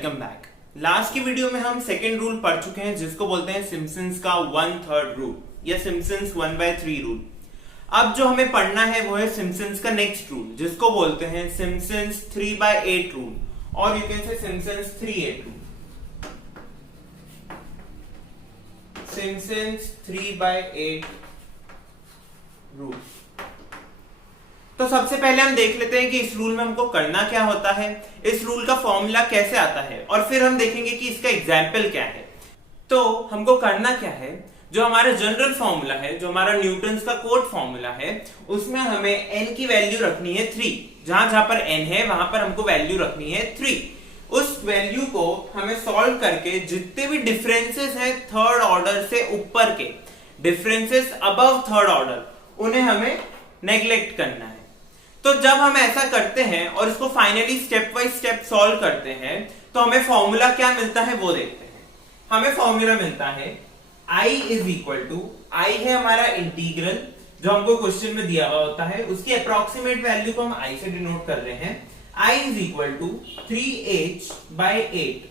Welcome back. Last की video में हम सेकेंड रूल पढ़ चुके हैं जिसको बोलते हैं सिम्पसन्स का 1/3 रूल या सिम्पसन्स 1/3 रूल। अब जो हमें पढ़ना है वो है सिम्पसन्स का नेक्स्ट रूल जिसको बोलते हैं सिम्पसन्स 3/8 रूल और you can say Simpson's 3/8 rule. Simpson's 3/8 rule. तो सबसे पहले हम देख लेते हैं कि इस रूल में हमको करना क्या होता है, इस रूल का फॉर्मूला कैसे आता है और फिर हम देखेंगे कि इसका एग्जाम्पल क्या है। तो हमको करना क्या है, जो हमारा जनरल फॉर्मूला है, जो हमारा न्यूटन्स का कोट फॉर्मूला है, उसमें हमें n की वैल्यू रखनी है 3। जहां जहां पर n है वहां पर हमको वैल्यू रखनी है 3। उस वैल्यू को हमें सॉल्व करके जितने भी डिफरेंसेस हैं थर्ड ऑर्डर से ऊपर के, डिफरेंसेस अबव थर्ड ऑर्डर, उन्हें हमें नेग्लेक्ट करना है। तो जब हम ऐसा करते हैं और इसको finally step by step solve करते हैं तो हमें फॉर्मूला क्या मिलता है वो देखते हैं। हमें फॉर्मूला मिलता है I is equal to, I है हमारा इंटीग्रल जो हमको क्वेश्चन में दिया हुआ होता है, उसकी अप्रोक्सीमेट वैल्यू को हम I से डिनोट कर रहे हैं। I is equal to 3h/8।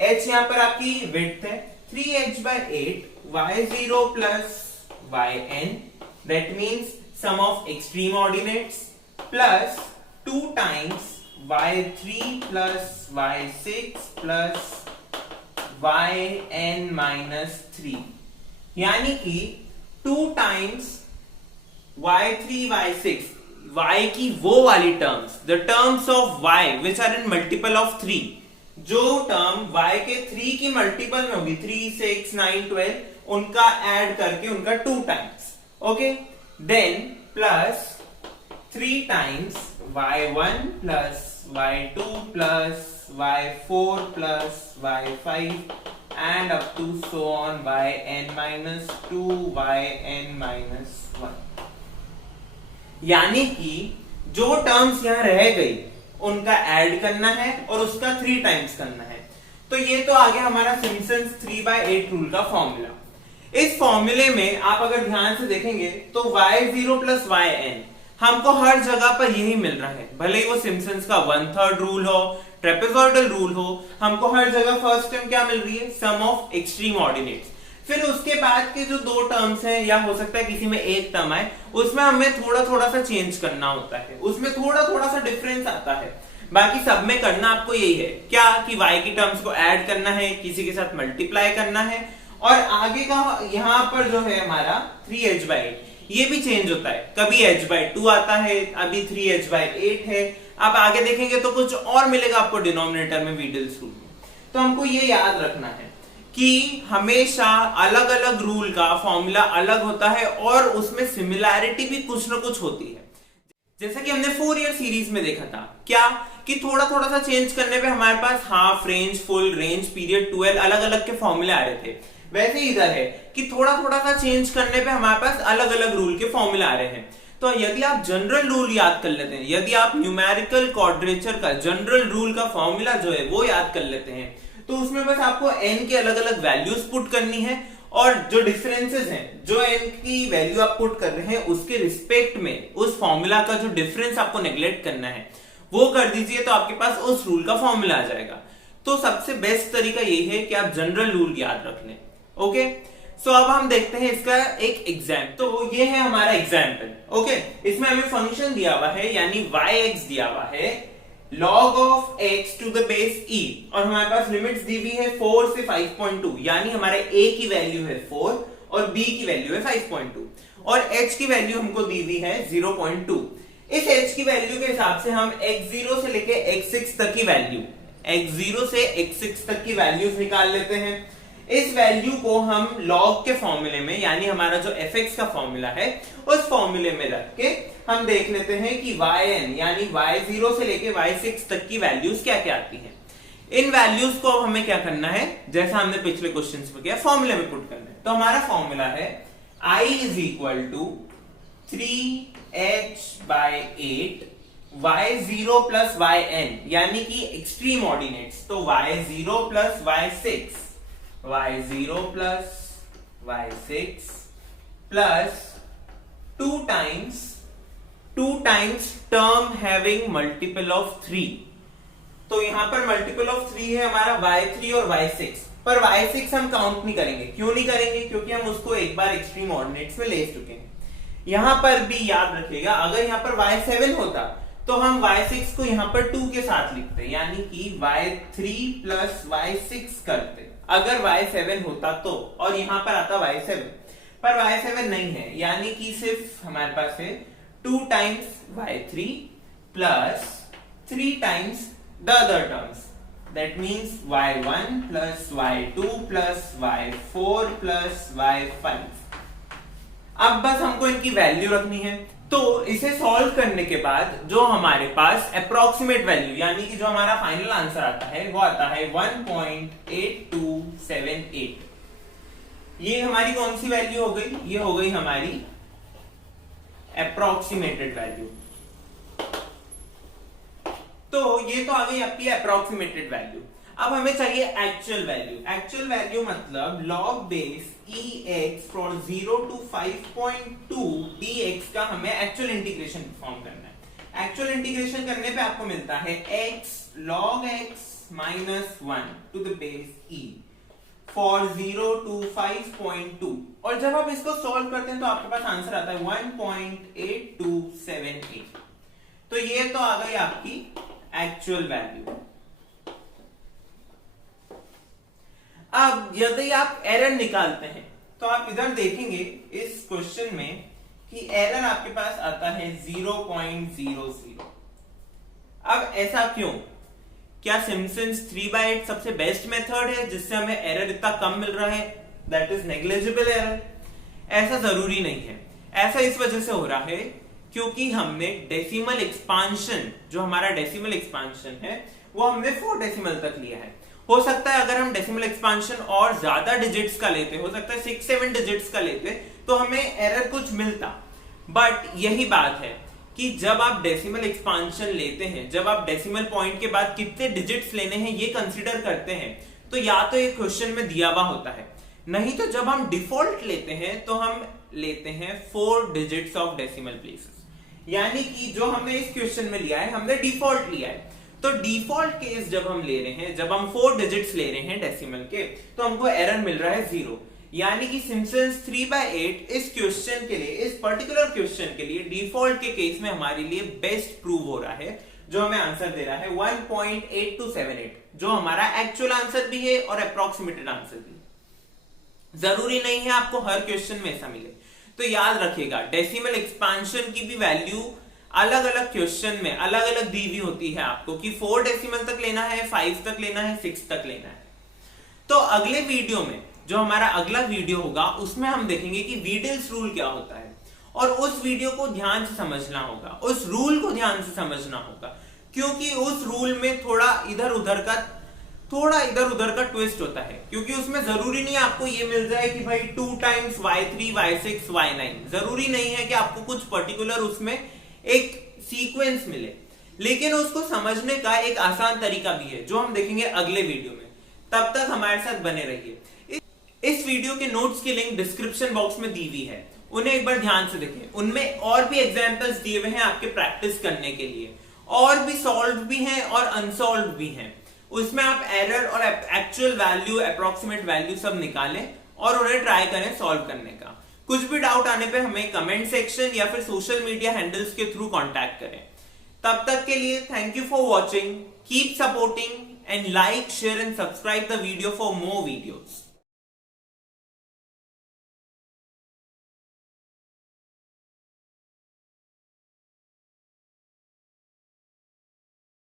h यहां पर आपकी विड्थ है, 3h/8 y0 plus yn, that means sum of extreme ordinates, plus 2 times y3 plus y6 plus yn minus 3, यानी कि 2 टाइम्स y3 y6, y की वो वाली terms, the terms of y which are in multiple of 3, जो term y के 3 की multiple में होगी, 3 6 9 12, उनका ऐड करके उनका 2 times, okay, then plus 3 times y1 plus y2 plus y4 plus y5 and up to so on yn minus 2 yn minus 1। यानी कि जो टर्म्स यहां रह गई उनका ऐड करना है और उसका 3 टाइम्स करना है। तो ये तो आ गया हमारा सिम्पसन्स 3/8 रूल का फॉर्मूला। इस फॉर्मूले में आप अगर ध्यान से देखेंगे तो y0 प्लस yn हमको हर जगह पर यही मिल रहा है, भले ही वो सिम्पसन्स का 1/3 रूल हो, ट्रेपेजॉइडल रूल हो, हमको हर जगह फर्स्ट टर्म क्या मिल रही है, सम ऑफ एक्सट्रीम ऑर्डिनेट्स। फिर उसके बाद के जो 2 टर्म्स हैं, या हो सकता है किसी में एक टर्म आए, उसमें हमें थोड़ा थोड़ा सा चेंज करना होता है, उसमें थोड़ा थोड़ा सा डिफरेंस आता है। बाकी सब में करना आपको यही है क्या कि y की टर्म्स को ऐड करना है, किसी के साथ मल्टीप्लाई करना है, और आगे का यहां पर जो है हमारा 3h/8 ये भी चेंज होता है, कभी h/2 आता है, अभी 3h/8 है। आप आगे देखेंगे तो कुछ और मिलेगा आपको डिनोमिनेटर में वीडल्स रूल में। तो हमको ये याद रखना है कि हमेशा अलग अलग रूल का फॉर्मूला अलग होता है और उसमें सिमिलैरिटी भी कुछ ना कुछ होती है। जैसा कि हमने फोरियर सीरीज में देखा था, क्या कि थोड़ा थोड़ा सा चेंज करने पे हमारे पास half range, full range, period, 12 अलग अलग के फॉर्मूले आ रहे थे। वैसे ही इधर है कि थोड़ा थोड़ा सा चेंज करने पे हमारे पास अलग अलग रूल के फॉर्मूले आ रहे हैं। तो यदि आप जनरल रूल याद कर लेते हैं, यदि आप न्यूमेरिकल क्वाड्रेचर का जनरल रूल का फॉर्मूला जो है वो याद कर लेते हैं, तो उसमें बस आपको n के अलग अलग वैल्यूज पुट करनी है और जो डिफरेंसेस हैं, जो n की वैल्यू आप पुट कर रहे हैं उसके रिस्पेक्ट में उस फॉर्मूला का जो डिफरेंस आपको नेग्लेक्ट करना है वो कर दीजिए, तो आपके पास उस रूल का फॉर्मूला आ जाएगा। तो सबसे बेस्ट तरीका यही है कि आप जनरल रूल याद रख लें। ओके, सो अब हम देखते हैं इसका एक एग्जाम्पल। तो ये है हमारा एग्जाम्पल। ओके, इसमें हमें फंक्शन दिया हुआ है, यानी yx दिया हुआ है, log of x to the base e, और हमारे पास लिमिट्स दी हुई है 4 से 5.2, यानी हमारे a की वैल्यू है 4 और b की वैल्यू है 5.2 और h की वैल्यू हमको दी हुई है 0.2। इस h की वैल्यू के हिसाब से हम x0 से लेके x6 तक की वैल्यू, x0 से x6 तक की वैल्यूज निकाल लेते हैं। इस वैल्यू को हम log के फॉर्मूले में, यानी हमारा जो fx का फॉर्मूला है उस फॉर्मूले में रख के हम देख लेते हैं कि yn यानी y0 से लेके y6 तक की वैल्यूज क्या क्या आती हैं। इन वैल्यूज को हमें क्या करना है, जैसा हमने पिछले क्वेश्चंस में किया, फॉर्मूले में पुट करना है। तो हमारा फॉर्मूला है I is equal to 3h/8 y0 plus yn, यानी कि एक्सट्रीम ऑर्डिनेट्स, तो y0 plus y6, y0 plus y6 plus 2 times term having multiple of 3, तो यहाँ पर मल्टीपल ऑफ 3 है हमारा y3 और y6, पर y6 हम काउंट नहीं करेंगे। क्यों नहीं करेंगे? क्योंकि हम उसको एक बार एक्सट्रीम ऑर्डिनेट्स में ले चुके हैं। यहाँ पर भी याद रखिएगा, अगर यहाँ पर y7 होता तो हम y6 को यहाँ पर 2 के साथ लिखते, यानी कि y3 प्लस y6 करते अगर y7 होता तो, और यहाँ पर आता y7, पर y7 नहीं है, यानी कि सिर्फ हमारे पास है 2 times y3 plus 3 times the other terms, that means y1 plus y2 plus y4 plus y5। अब बस हमको इनकी वैल्यू रखनी है। तो इसे सॉल्व करने के बाद जो हमारे पास अप्रोक्सीमेट वैल्यू यानी कि जो हमारा फाइनल आंसर आता है वो आता है 1.8278। ये हमारी कौन सी वैल्यू हो गई? ये हो गई हमारी अप्रोक्सीमेटेड वैल्यू। तो ये तो आ गई आपकी अप्रोक्सीमेटेड वैल्यू। अब हमें चाहिए एक्चुअल वैल्यू। एक्चुअल वैल्यू मतलब log base ex from 0 to 5.2 dx का हमें एक्चुअल इंटीग्रेशन परफॉर्म करना है। एक्चुअल इंटीग्रेशन करने पे आपको मिलता है x log x minus 1 to the base e for 0 to 5.2, और जब आप इसको सॉल्व करते हैं तो आपके पास आंसर आता है 1.8278। तो ये तो आ गई आपकी एक्चुअल वैल्यू। अब यदि आप एरर निकालते हैं तो आप इधर देखेंगे इस क्वेश्चन में कि एरर आपके पास आता है 0.00। अब ऐसा क्यों? क्या सिम्पसन्स 3/8 सबसे बेस्ट मेथड है जिससे हमें एरर इतना कम मिल रहा है? That is negligible error. ऐसा जरूरी नहीं है। ऐसा इस वजह से हो रहा है क्योंकि हमने डेसिमल एक्सपांशन, जो हमारा डेसिमल एक्सपांशन है वो हमने 4 डेसिमल तक लिया है। हो सकता है अगर हम डेसिमल एक्सपांशन और ज्यादा डिजिट्स का लेते, हो सकता है 6-7 डिजिट्स का लेते, तो हमें एरर कुछ मिलता। बट यही बात है कि जब आप डेसिमल एक्सपांशन लेते हैं, जब आप डेसिमल पॉइंट के बाद कितने डिजिट्स लेने हैं ये कंसीडर करते हैं, तो या तो एक क्वेश्चन में दिया हुआ होता है, नहीं तो जब हम डिफॉल्ट लेते हैं तो हम लेते हैं 4 डिजिट्स ऑफ डेसिमल प्लेसेस। यानी कि जो हमने इस क्वेश्चन में लिया है हमने डिफॉल्ट लिया है। तो डिफॉल्ट केस जब हम ले रहे हैं, जब हम 4 डिजिट्स ले रहे हैं डेसिमल के, तो हमको एरर मिल रहा है 0। यानी कि सिम्पसन्स 3/8 इस क्वेश्चन के लिए, इस पर्टिकुलर क्वेश्चन के लिए डिफॉल्ट के केस में हमारे लिए बेस्ट प्रूव हो रहा है, जो हमें आंसर दे रहा है 1.8278, जो हमारा एक्चुअल आंसर भी है और अप्रोक्सीमेटेड आंसर भी। जरूरी नहीं है आपको हर क्वेश्चन में ऐसा मिले। तो याद रखिएगा डेसिमल एक्सपांशन की भी वैल्यू अलग अलग क्वेश्चन में अलग अलग दी हुई होती है आपको कि 4 डेसिमल तक लेना है, 5 तक लेना है, 6 तक लेना है। तो अगले वीडियो में, जो हमारा अगला वीडियो होगा, उसमें हम देखेंगे कि वीडल्स रूल क्या होता है, और उस वीडियो को ध्यान से समझना होगा, उस रूल को ध्यान से समझना होगा, क्योंकि उस रूल में थोड़ा इधर उधर का ट्विस्ट होता है। क्योंकि उसमें जरूरी नहीं आपको ये मिल जाए कि भाई 2 टाइम्स y3 y6 y9, जरूरी नहीं है कि आपको कुछ पर्टिकुलर उसमें एक सीक्वेंस मिले, लेकिन उसको समझने का एक आसान तरीका भी है जो हम देखेंगे अगले वीडियो में। तब तक हमारे साथ बने रहिए। इस वीडियो के नोट्स की लिंक डिस्क्रिप्शन बॉक्स में दी हुई है, उन्हें एक बार ध्यान से देखें। उनमें और भी एग्जांपल्स दिए हुए हैं आपके प्रैक्टिस करने के लिए, और भी सॉल्व भी हैं और अनसॉल्व भी हैं। उसमें आप एरर और एक्चुअल वैल्यू, अप्रोक्सीमेट वैल्यू सब निकालें और उन्हें ट्राई करें सॉल्व करने का। कुछ भी डाउट आने पे हमें कमेंट सेक्शन या फिर सोशल मीडिया हैंडल्स के थ्रू कांटेक्ट करें। तब तक के लिए thank you for watching, keep supporting and like, share and subscribe the video for more videos.